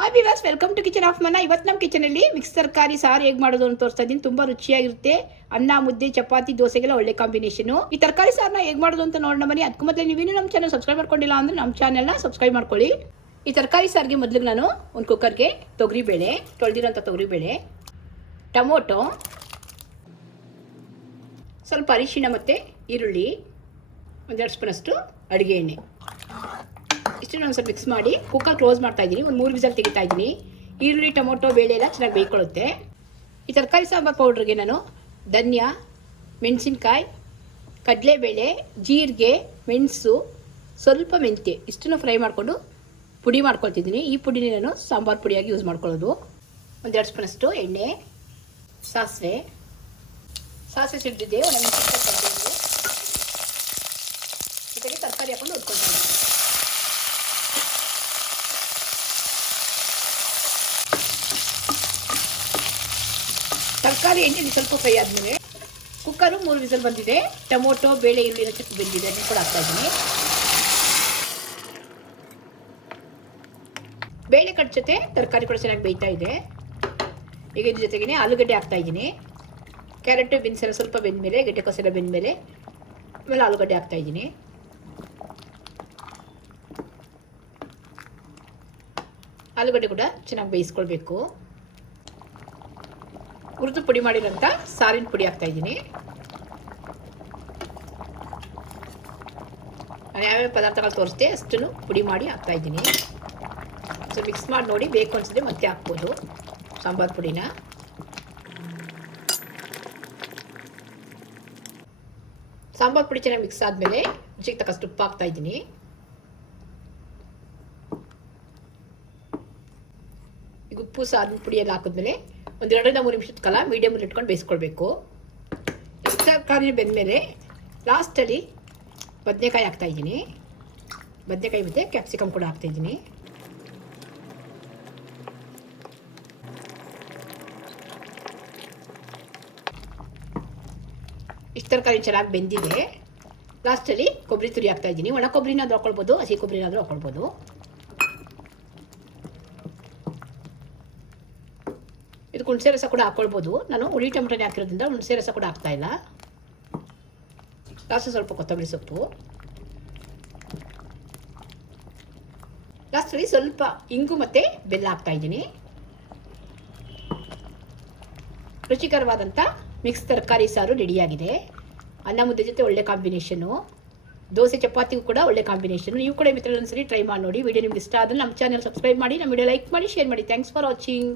Hi viewers welcome to kitchen of Mana ಇವತ್ತು ನಮ್ಮ ಕಿಚನಲ್ಲಿ mix ತರಕಾರಿ, ಸಾರು ಹೇಗೆ ಮಾಡೋದು ಅಂತ ತೋರಿಸ್ತಾ ಇದ್ದೀನಿ. ತುಂಬ ರುಚಿಯಾಗಿರುತ್ತೆ. ಅನ್ನ, ಮುದ್ದೆ, ಚಪಾತಿ, ದೋಸೆಗೆಲ್ಲ ಒಳ್ಳೆ ಕಾಂಬಿನೇಷನು ಈ ತರಕಾರಿ ಸಾರನ್ನ ಹೇಗೆ ಮಾಡೋದು ಅಂತ ನೋಡೋಣ ಬನ್ನಿ. ಅದಕ್ಕೂ ಮೊದಲೇ ನೀವೇನು ನಮ್ಮ ಚಾನಲ್ ಸಬ್ಸ್ಕ್ರೈಬ್ ಮಾಡ್ಕೊಂಡಿಲ್ಲ ಅಂದರೆ ನಮ್ಮ ಚಾನಲ್ನ ಸಬ್ಸ್ಕ್ರೈಬ್ ಮಾಡ್ಕೊಳ್ಳಿ. ಈ ತರಕಾರಿ, ಸಾರಿಗೆ ಮೊದಲಿಗೆ ನಾನು ಒಂದು ಕುಕ್ಕರ್ಗೆ ತೊಗರಿಬೇಳೆ ತೊಳೆದಿರೋಂಥ ತೊಗರಿಬೇಳೆ, ಟೊಮೊಟೊ, ಸ್ವಲ್ಪ ಅರಿಶಿಣ ಮತ್ತು ಈರುಳ್ಳಿ, ಒಂದೆರಡು ಸ್ಪೂನಷ್ಟು ಅಡುಗೆ ಎಣ್ಣೆ. ಇಷ್ಟನ್ನು ಒಂದು ಸ್ವಲ್ಪ ಮಿಕ್ಸ್ ಮಾಡಿ ಕುಕ್ಕರ್ ಕ್ಲೋಸ್ ಮಾಡ್ತಾ ಇದ್ದೀನಿ. ಒಂದು ಮೂರು ವಿಸಲ್ ತೆಗಿತಾ ಇದ್ದೀನಿ. ಈರುಳ್ಳಿ, ಟೊಮೊಟೊ, ಬೇಳೆ ಎಲ್ಲ ಚೆನ್ನಾಗಿ ಬೇಯ್ಕೊಳ್ಳುತ್ತೆ. ಈ ತರಕಾರಿ ಸಾಂಬಾರು ಪೌಡ್ರಿಗೆ ನಾನು ಧನ್ಯ, ಮೆಣಸಿನ್ಕಾಯಿ, ಕಡಲೆಬೇಳೆ, ಜೀರಿಗೆ, ಮೆಣಸು, ಸ್ವಲ್ಪ ಮೆಂತ್ಯ ಇಷ್ಟನ್ನು ಫ್ರೈ ಮಾಡಿಕೊಂಡು ಪುಡಿ ಮಾಡ್ಕೊಳ್ತಿದ್ದೀನಿ. ಈ ಪುಡಿನೇ ನಾನು ಸಾಂಬಾರು ಪುಡಿಯಾಗಿ ಯೂಸ್ ಮಾಡ್ಕೊಳ್ಳೋದು. ಒಂದೆರಡು ಸ್ಪೂನಷ್ಟು ಎಣ್ಣೆ, ಸಾಸಿವೆ. ಸಾಸಿವೆ ಸಿಡ್ದಿದ್ದೆ ಒಂದು ಜೊತೆಗೆ ತರಕಾರಿ ಹಾಕೊಂಡು ಹುರ್ಕೊಳ್ತೀನಿ ತರಕಾರಿ ಎಣ್ಣೆಲಿ ಸ್ವಲ್ಪ ಫ್ರೈ ಆದಮೇಲೆ ಕುಕ್ಕರು ಮೂರು ವಿಸಲ್ ಬಂದಿದೆ. ಟೊಮೊಟೊ, ಬೇಳೆ ಈರುಳ್ಳಿನ ಚಿಕ್ಕ ಬೆಂದಿದೆ. ಅದನ್ನು ಕೂಡ ಹಾಕ್ತಾ ಇದ್ದೀನಿ. ಬೇಳೆ ಕಟ್ ಜೊತೆ ತರಕಾರಿ ಕೂಡ ಚೆನ್ನಾಗಿ ಬೇಯ್ತಾ ಇದೆ. ಈಗ ಇದ್ರ ಜೊತೆಗೇ ಆಲೂಗಡ್ಡೆ ಹಾಕ್ತಾ ಇದ್ದೀನಿ. ಕ್ಯಾರೆಟ್, ಬೀನ್ಸ್ ಎಲ್ಲ ಸ್ವಲ್ಪ ಬೆಂದಮೇಲೆ ಬೆಂದ ಬೆಂದಮೇಲೆ ಆಮೇಲೆ ಆಲೂಗಡ್ಡೆ ಹಾಕ್ತಾ ಇದ್ದೀನಿ. ಆಲೂಗಡ್ಡೆ ಕೂಡ ಚೆನ್ನಾಗಿ ಬೇಯಿಸ್ಕೊಳ್ಬೇಕು. ಹುರಿದು ಪುಡಿ ಮಾಡಿರೋಂಥ ಸಾರಿನ ಪುಡಿ ಹಾಕ್ತಾ ಇದ್ದೀನಿ. ನಾನು ಯಾವ್ಯಾವ ಪದಾರ್ಥಗಳು ತೋರಿಸ್ತೆ ಅಷ್ಟನ್ನು ಪುಡಿ ಮಾಡಿ ಹಾಕ್ತಾ ಇದ್ದೀನಿ. ಸೊ ಮಿಕ್ಸ್ ಮಾಡಿ ನೋಡಿ, ಬೇಕು ಅನ್ಸಿದ್ರೆ ಮತ್ತೆ ಹಾಕ್ಬೋದು. ಸಾಂಬಾರು ಪುಡಿನ. ಸಾಂಬಾರು ಪುಡಿ ಚೆನ್ನಾಗಿ ಮಿಕ್ಸ್ ಆದಮೇಲೆ ರುಚಿಗೆ ತಕ್ಕಷ್ಟು ಉಪ್ಪು ಹಾಕ್ತಾ ಇದ್ದೀನಿ. ಈಗ ಉಪ್ಪು, ಸಾರಿನ ಪುಡಿಯಲ್ಲಿ ಹಾಕಿದ್ಮೇಲೆ ಒಂದು ಎರಡರಿಂದ ಮೂರು ನಿಮಿಷದ ಕಾಲ ಮೀಡಿಯಮಲ್ಲಿ ಇಟ್ಕೊಂಡು ಬೇಯಿಸ್ಕೊಳ್ಬೇಕು. ತರಕಾರಿ ಬೆಂದಮೇಲೆ ಲಾಸ್ಟಲ್ಲಿ ಬದನೆಕಾಯಿ ಹಾಕ್ತಾಯಿದ್ದೀನಿ ಬದನೆಕಾಯಿ ಮತ್ತು ಕ್ಯಾಪ್ಸಿಕಮ್ ಕೂಡ ಹಾಕ್ತಾಯಿದ್ದೀನಿ ಇಷ್ಟು ತರಕಾರಿ ಚೆನ್ನಾಗಿ ಬೆಂದಿದೆ. ಲಾಸ್ಟಲ್ಲಿ ಕೊಬ್ಬರಿ ತುರಿ ಹಾಕ್ತಾಯಿದ್ದೀನಿ ಒಣ ಕೊಬ್ಬರಿನಾದ್ರೂ ಹಾಕ್ಕೊಳ್ಬೋದು ಹಸಿ ಕೊಬ್ಬರಿನಾದರೂ ಹಾಕ್ಕೊಳ್ಬೋದು ಹುಣಸೆ ರಸ ಕೂಡ ಹಾಕ್ಕೊಳ್ಬೋದು ನಾನು ಹುಳಿ ಟೊಮೆಟೊನೇ ಹಾಕಿರೋದ್ರಿಂದ ಹುಣಸೆ ರಸ ಕೂಡ ಹಾಕ್ತಾಯಿಲ್ಲ ಲಾಸ್ಟ್ ಸ್ವಲ್ಪ ಕೊತ್ತಂಬರಿ ಸೊಪ್ಪು. ಲಾಸ್ಟಲ್ಲಿ ಸ್ವಲ್ಪ ಇಂಗು ಮತ್ತು ಬೆಲ್ಲ ಹಾಕ್ತಾ ಇದ್ದೀನಿ. ರುಚಿಕರವಾದಂಥ ಮಿಕ್ಸ್ ತರಕಾರಿ ಸಾರು ರೆಡಿಯಾಗಿದೆ ಅನ್ನ ಮುದ್ದೆ ಜೊತೆ ಒಳ್ಳೆ ಕಾಂಬಿನೇಷನು ದೋಸೆ, ಚಪಾತಿಗೂ ಕೂಡ ಒಳ್ಳೆ ಕಾಂಬಿನೇಷನ್ ನೀವು ಕೂಡ ಮಿತ್ರರೊಂದ್ಸರಿ ಟ್ರೈ ಮಾಡಿ ನೋಡಿ. ವಿಡಿಯೋ ನಿಮ್ಗೆ ಇಷ್ಟ ಆದರೆ ನಮ್ಮ ಚಾನಲ್ ಸಬ್ಸ್ಕ್ರೈಬ್ ಮಾಡಿ, ನಮ್ಮ ವಿಡಿಯೋ ಲೈಕ್ ಮಾಡಿ ಶೇರ್ ಮಾಡಿ. Thanks for watching